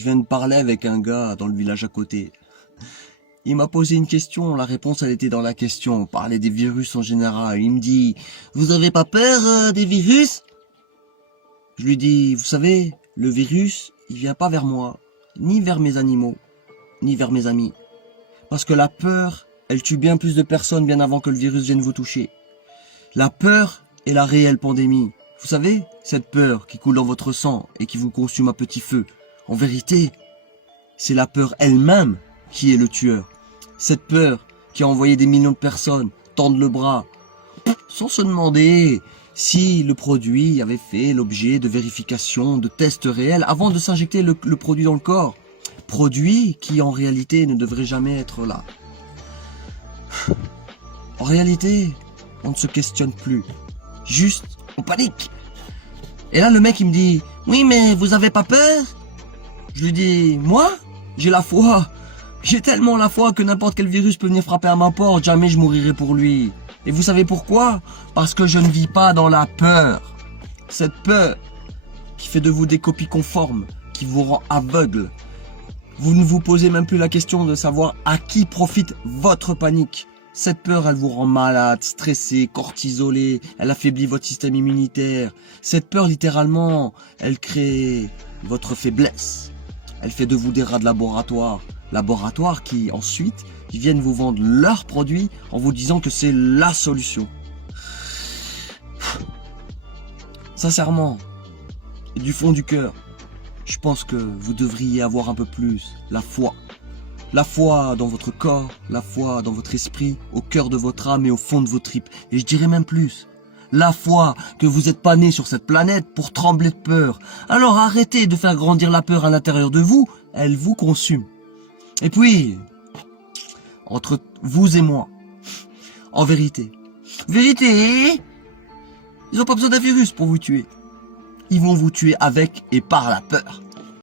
Je viens de parler avec un gars dans le village à côté. Il m'a posé une question, la réponse elle était dans la question. On parlait des virus en général. Il me dit, vous avez pas peur des virus? Je lui dis, vous savez, le virus, il vient pas vers moi, ni vers mes animaux, ni vers mes amis. Parce que la peur, elle tue bien plus de personnes bien avant que le virus vienne vous toucher. La peur est la réelle pandémie. Vous savez, cette peur qui coule dans votre sang et qui vous consume à petit feu. En vérité, c'est la peur elle-même qui est le tueur. Cette peur qui a envoyé des millions de personnes tendre le bras, sans se demander si le produit avait fait l'objet de vérifications, de tests réels, avant de s'injecter le produit dans le corps. Produit qui en réalité ne devrait jamais être là. En réalité, on ne se questionne plus. Juste, on panique. Et là, le mec, il me dit, oui, mais vous avez pas peur? Je lui dis, moi, j'ai la foi. J'ai tellement la foi que n'importe quel virus peut venir frapper à ma porte, jamais je mourirai pour lui. Et vous savez pourquoi? Parce que je ne vis pas dans la peur. Cette peur qui fait de vous des copies conformes, qui vous rend aveugle. Vous ne vous posez même plus la question de savoir à qui profite votre panique. Cette peur, elle vous rend malade, stressé, cortisolé, elle affaiblit votre système immunitaire. Cette peur, littéralement, elle crée votre faiblesse. Elle fait de vous des rats de laboratoire. Laboratoire qui, ensuite, ils viennent vous vendre leurs produits en vous disant que c'est la solution. Sincèrement, et du fond du cœur, je pense que vous devriez avoir un peu plus la foi. La foi dans votre corps, la foi dans votre esprit, au cœur de votre âme et au fond de vos tripes. Et je dirais même plus. La foi que vous n'êtes pas né sur cette planète pour trembler de peur. Alors arrêtez de faire grandir la peur à l'intérieur de vous, elle vous consume. Et puis, entre vous et moi, en vérité, ils n'ont pas besoin d'un virus pour vous tuer. Ils vont vous tuer avec et par la peur.